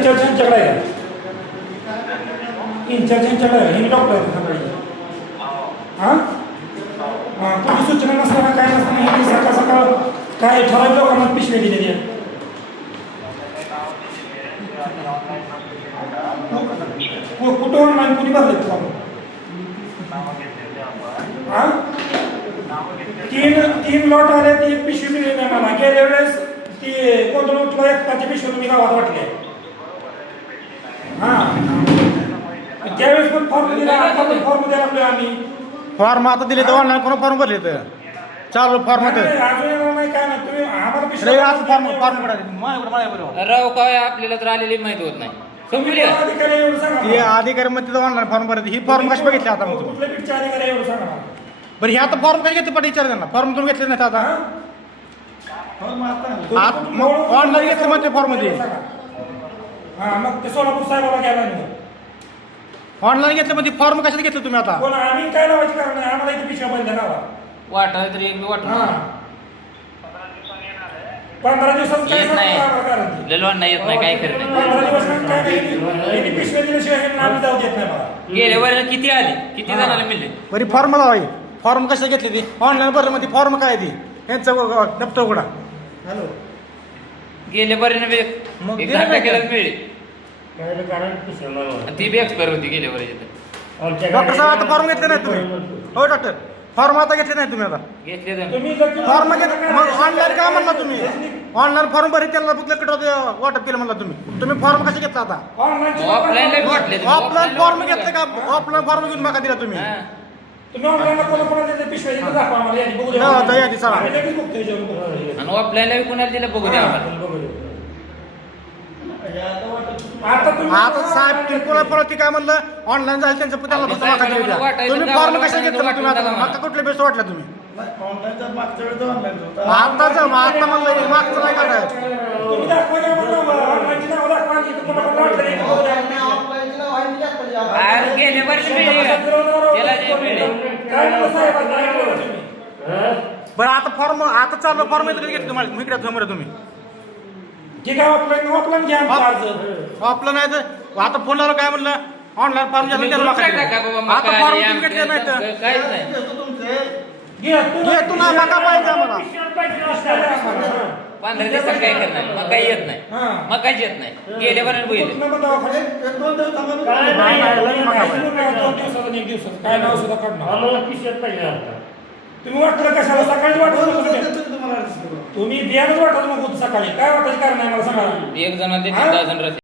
In charge यांच्याकडे आहे in charge यांच्याकडे आहे हे डॉक्टर आहेत सकाळी हां हां कोणी सूचना नसताना काय नसताना हे सकाळ सकाळ काय ठराविक लोकांना पिशवी दिलेली आहे कुठं ऑनलाईन कुणी भरले फॉर्म हां तीन लॉट आले ती एक पिशवी मिळली नाही मला गेल्या वेळेस ती कोणतं उठलं एकटाची पिशवी तुम्ही गावात वाटले हां त्यावेळेस पण फॉर्म दिला आता पण फॉर्म द्यायला लागलो आम्ही फॉर्म आता दिले तर ऑनलाईन कोण फॉर्म भरले तर चालू फॉर्म अजून येणार नाही काय नाही तुम्ही आम्हाला पिशवी राव काय आपल्याला तर आलेली माहिती होत नाही समजूया अधिकारी एवढं सांगा ते अधिकारी मध्ये ऑनलाईन फॉर्म भरते ही फॉर्म कशी बघितले आता मग तुम्ही कुठल्या पिठच्या अधिकारी एवढं सांगा मला. बरं हे आता फॉर्म कधी घेतले पण विचार त्यांना फॉर्म तुम्ही घेतले नाही आता मग ऑनलाईन घेतले मग ते फॉर्म मध्ये हां मग ते सोलापूर साहेबाला घ्यायला नाही ऑनलाईन घेतले म्हणजे फॉर्म कशाला घेतले तुम्ही आता कोण आम्ही काय लावायची कारण नाही आम्हाला इथे पिशव्या बंद गावात वाटा तरी एक वाटत हां 15 दिवसात काय येत नाही कारण ललवान नाही येत नाही काय करत नाही 15 दिवसात काय नाही पिशव्या दिल्याशिवाय हे आम्ही जाऊ देत नाही मला गेल्या वेळेला किती आले किती जणांना मिळले बरी फॉर्म लावाई फॉर्म कशा घेतली ती ऑनलाईन भरलं मध्ये फॉर्म काय ती यांचं दप्तर उघडा हॅलो गेल्या बरेने मग एक दिलं 10 नाही का? टक्क्यालाच मिळले आणि ती बी एक्सपायर होती गेल्या बरेच्या डॉक्टर साहेब आता फॉर्म घेतले नाही तुम्ही हो डॉक्टर फॉर्म आता घेतले नाही तुम्ही आता घेतले तर तुम्ही जर फॉर्म मग ऑनलाईन काय म्हणला तुम्ही ऑनलाईन फॉर्म भरले त्याला फक्त वाटप केलं म्हणला तुम्ही फॉर्म कसे घेतला आता ऑफलाईन वाटले ऑफलाईन फॉर्म घेतले का ऑफलाईन फॉर्म घेऊन बघा दिला तुम्ही तुम्ही ऑनलाईनला कोणाकोणाच्या पिशव्या दिल्या दाखवा आम्हाला यादी बघू द्या हा, यादी सांगा. आम्ही लगेच बघतो याच्यावर बघू. आणि ऑफलाईनला कुणाला दिलं बघू द्या आम्हाला बघू द्या. आता तुम्ही आता साहेब तुम्ही पुन्हा परत काय म्हणलं ऑनलाईन झालं त्यांचं त्याला फक्त माका दिली द्या. तुम्ही फॉर्म कशा घेतला तुम्ही आता माका कुठले बेस्ट वाटला तुम्ही आता म्हणलं मागचं नाही काय तुम्ही दाखवा घ्या म्हणलं ऑनलाईनची नावं दाखवा आणि इथं कोणाकोणाला वाटलं नाही बघू द्या. अरे गेल्या वर्षी मिळले का? त्याला जे मिळले काय म्हणलं साहेब आता काय म्हणलं तुम्ही बरं आता फॉर्म आता चालू फॉर्म येतो घेतलं तुम्हाला मी इकडे समोर तुम्ही ठीक आहे ऑफलाईन घ्या आमचं अर्ज. आपलं नाही तर आता फोन लावलं काय म्हणलं ऑनलाईन फॉर्म तुम्ही झालं दुसऱ्या टाका बाबा, मका आता फॉर्म आली, तुम्ही घेतले नाही तर काहीच नाही घे तू ना माका पाहिजे आम्हाला 15 दिवसात काय करणार मग काही येत नाही हां. मग काहीच येत नाही गेल्या बरेने बघितले कुठनं पण दवाखान्यात? नाही, दोन दिवसाचं आणि एक दिवसाचं काय नाव सुद्धा काढणार तुम्ही वाटलं कशाला सकाळी वाटलं तुम्ही बियाणच वाटत मग सकाळी काय वाटायचं कारण आहे मला सांगा एक जण ते 10 जण